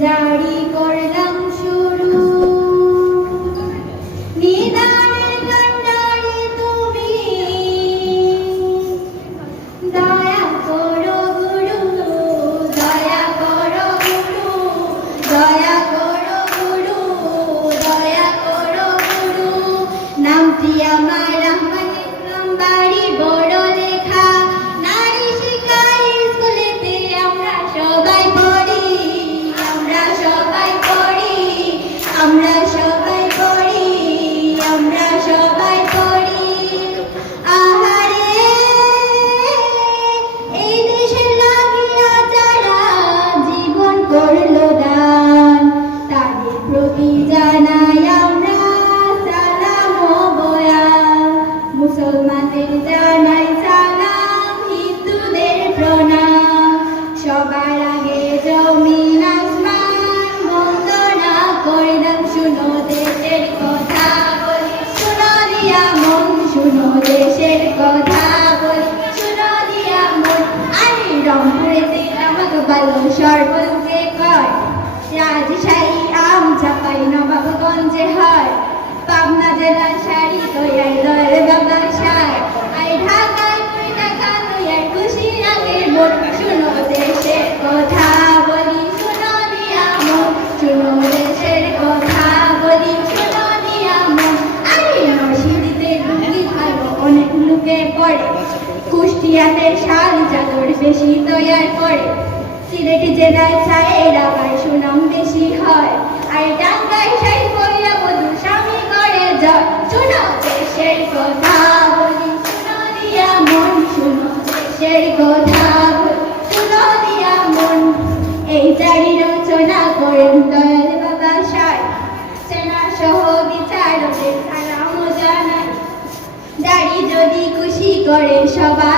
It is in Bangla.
জারি করলাম শুরু নিদানের কান্ডারি তুমি দয়া করো গুরু দয়া করো গুরু দয়া করো গুরু দয়া করো গুরু নামটি আমার রহমান ইসলাম বাড়ি বড় লেখা নারী শিক্ষার স্কুলেতে আমরা সবাই পড়ি আমরা সবাই পড়ি আমরা সবাই পড়ি আমরা সবাই পড়ি আহারে এই দেশের লাগিয়া যারা জীবন করলো দান তাদের প্রতি জানাই আমরা সালাম ও বয়ান মুসলমানদের জানাই সালাম হিন্দুদের প্রণাম সবার আগে জমিন আসমান বন্দনা করলাম শুনো দেশের কথা বলি শুনো দিয়া মন শুনো দেশের কথা বলি শুনো দিয়া মন আরে রংপুরেতে আমাকে ভালো সর্বলোকে কয় রাজশাহী আম চাপাই নবাবগঞ্জে হয় পাবনা জেলার শাড়ি তৈয়ার লয় বাবা সায় আই ঢাকায় তুই দেখা তৈয়ার খুশি রাগের বোট শুনো দেশের কথা বলি শুনো দিয়া মন শুনো দেশের কথা বলি শুনো দিয়া মন আরে নরসিংদীতে লুঙ্গি ভালো অনেক লোকে পড়ে কুষ্টিয়াতে শাল চাদর বেশি তৈয়ার করে সিলেট জেলায় চায়ের আবার সুনাম বেশি হয় আর টাঙ্গাই শাড়ি পরিয়া বধূ স্বামী করে জয় শুনো দেশের কথা বলি শুনো দিয়া মন শুনো দেশের কথা বলি শুনো দিয়া মন এই চারি রচনা করেন দয়াল বাবা সাই সেনা সহ বিচারকের সালাম জানাই দাড়ি যদি খুশি করে সভা